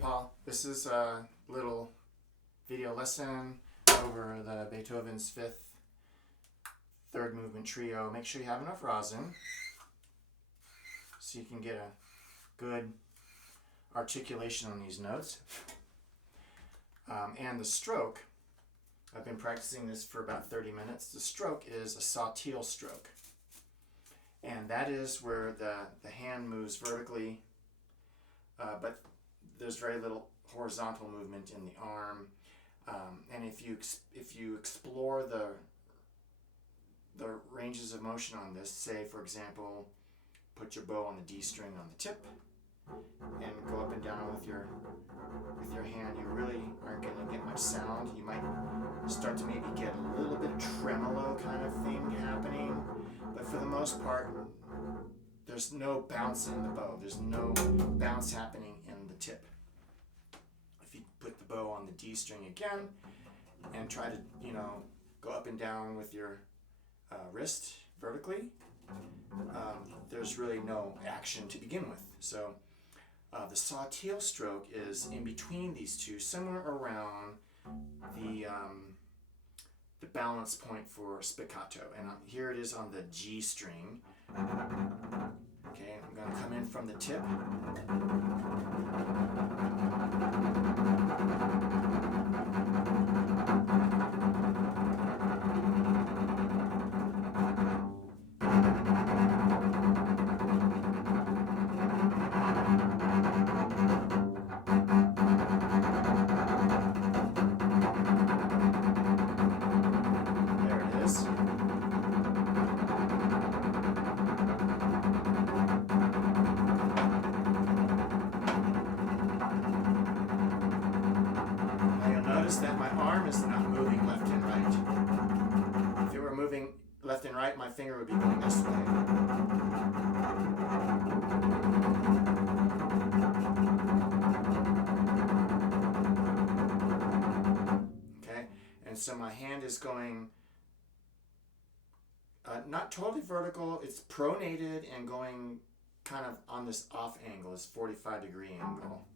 Paul. This is a little video lesson over the Beethoven's Fifth third movement trio. Make sure you have enough rosin so you can get a good articulation on these notes. And the stroke, I've been practicing this for about 30 minutes. The stroke is a saw-teal stroke. And that is where the hand moves vertically, but there's very little horizontal movement in the arm. And if you explore the ranges of motion on this, say for example, put your bow on the D string on the tip and go up and down with your hand, you really aren't going to get much sound. You might start to maybe get a little bit of tremolo kind of thing happening, but for the most part, there's no bounce in the bow. There's no bounce happening in the tip. If you put the bow on the D string again and try to, go up and down with your wrist vertically, there's really no action to begin with. So the saw-teal stroke is in between these two, somewhere around the balance point for spiccato. And here it is on the G string. Okay, I'm going to come in from the tip. That my arm is not moving left and right. If it were moving left and right, my finger would be going this way. Okay, and so my hand is going not totally vertical, it's pronated and going kind of on this off angle, this 45-degree angle.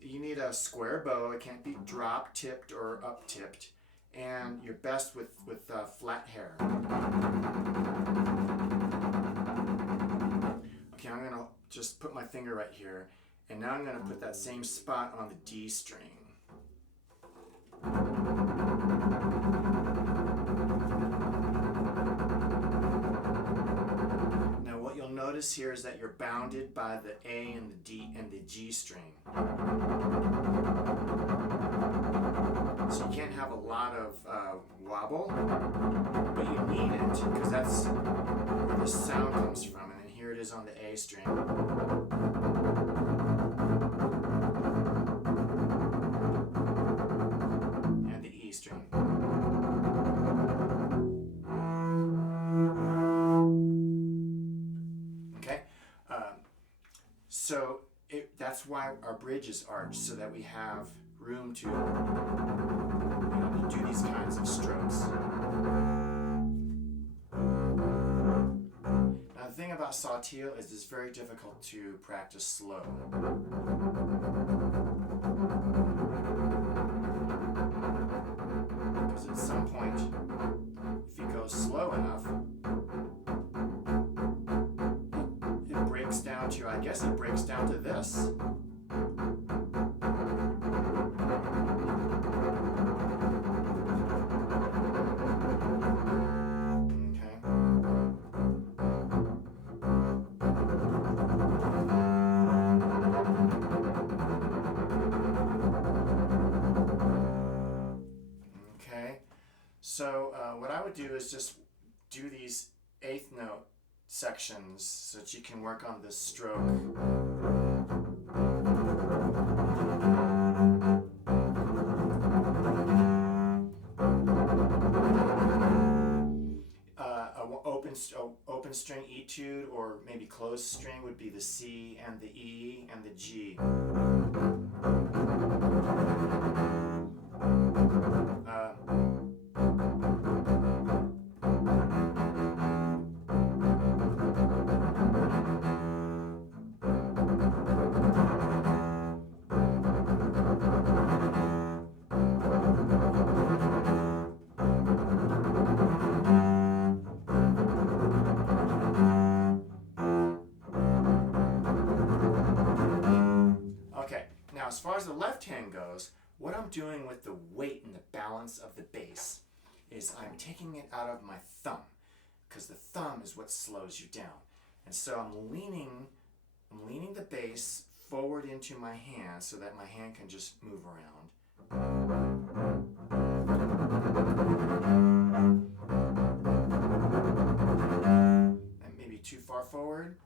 You need a square bow. It can't be drop tipped or up tipped, and you're best with flat hair. Okay, I'm gonna just put my finger right here, and now I'm gonna put that same spot on the D string. Notice here is that you're bounded by the A and the D and the G string. So you can't have a lot of wobble, but you need it because that's where the sound comes from. And then here it is on the A string. And the E string. So that's why our bridge is arched, so that we have room to, to do these kinds of strokes. Now the thing about saw-teal is it's very difficult to practice slow. Because at some point, if you go slow enough, down to, I guess it breaks down to this. Okay. Okay. So what I would do is just do these eighth note sections so that you can work on this stroke. Open string etude, or maybe closed string, would be the C and the E and the G. as far as the left hand goes, what I'm doing with the weight and the balance of the bass is I'm taking it out of my thumb, because the thumb is what slows you down. And so I'm leaning the bass forward into my hand so that my hand can just move around. And maybe too far forward.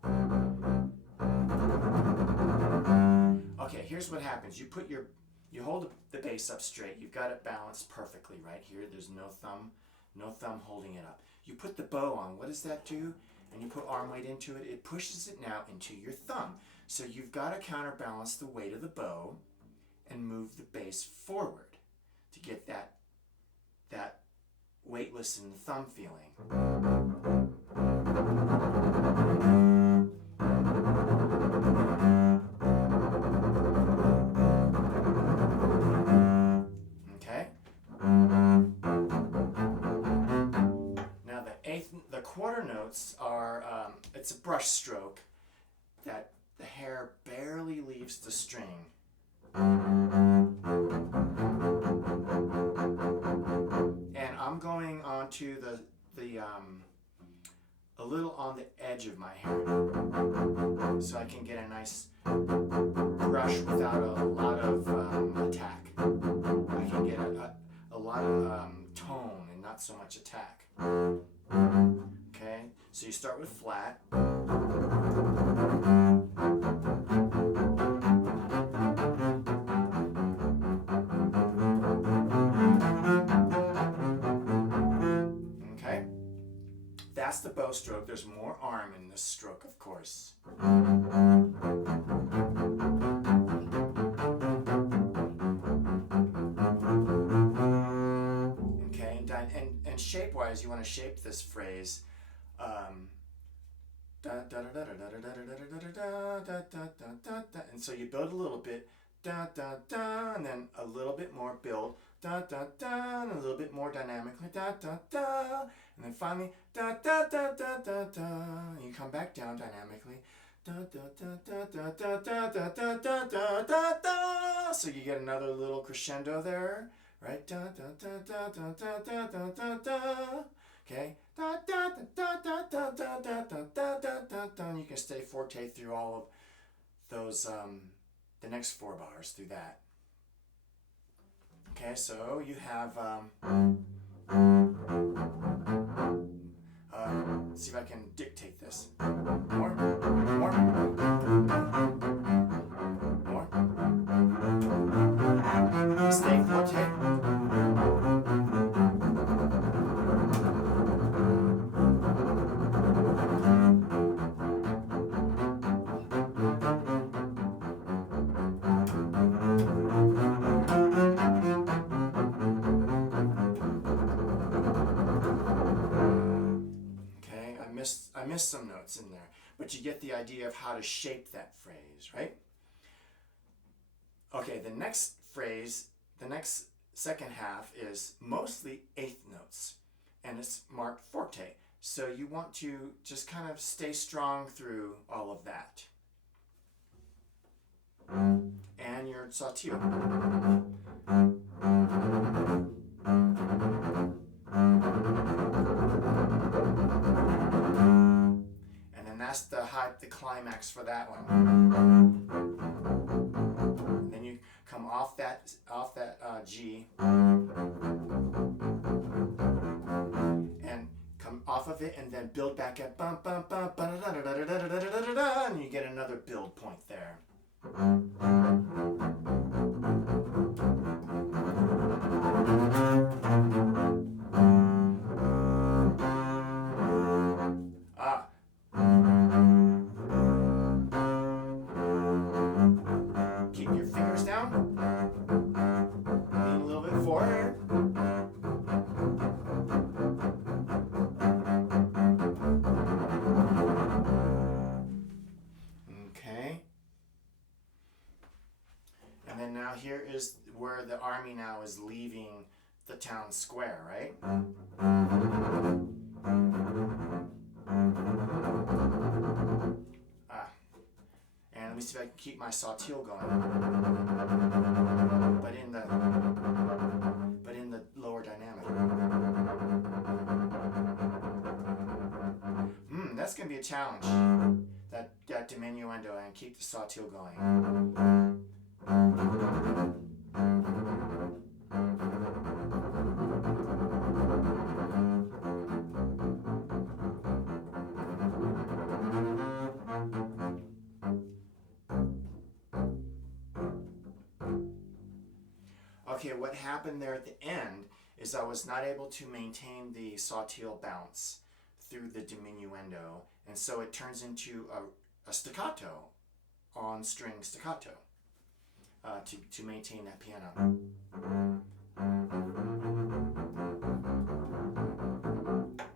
Okay, here's what happens. You hold the bass up straight. You've got it balanced perfectly right here. There's no thumb holding it up. You put the bow on. What does that do? And you put arm weight into it. It pushes it now into your thumb. So you've got to counterbalance the weight of the bow and move the bass forward to get that weightless in the thumb feeling. Okay? Now the quarter notes are, it's a brush stroke that the hair barely leaves the string. And I'm going onto a little on the edge of my hair, so I can get a nice brush without a lot of attack. I can get a lot of tone and not so much attack. Okay, so you start with flat. Okay, that's the bow stroke. There's more arm in this stroke, of course. Okay, and shape-wise, you want to shape this phrase. And so you build a little bit, da da da, and then a little bit more build, da da da, and a little bit more dynamically, da da da, and then finally da da da da da da, and you come back down dynamically, da da da da da da da da da da da da da. So you get another little crescendo there, right? Da da da da da da da da da da. Okay, da da da da da da da da da da da da. And you can stay forte through all of those, the next 4 bars through that. Okay, so you have, see if I can dictate this. More. Stay forte. I missed some notes in there, but you get the idea of how to shape that phrase, right? Okay, the next phrase, the next second half is mostly 8th notes, and it's marked forte. So you want to just kind of stay strong through all of that. And your sautillo. That's the climax for that one. And then you come off that G and come off of it and then build back up, bum bum bum, and you get another build point there. Keep your fingers down. Lean a little bit forward. Okay. And then now here is where the army now is leaving the town square, right? And let me see if I can keep my sawteel going, but in the lower dynamic. That's gonna be a challenge. That diminuendo and keep the sawteel going. Okay, what happened there at the end is I was not able to maintain the sawteel bounce through the diminuendo, and so it turns into a staccato on string staccato to maintain that piano.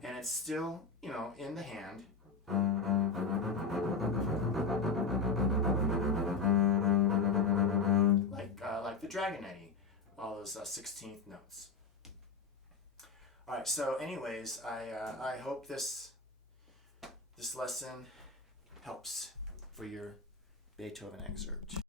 And it's still, in the hand. Like the Dragonetti, all those 16th notes. All right, so anyways, I hope this lesson helps for your Beethoven excerpt.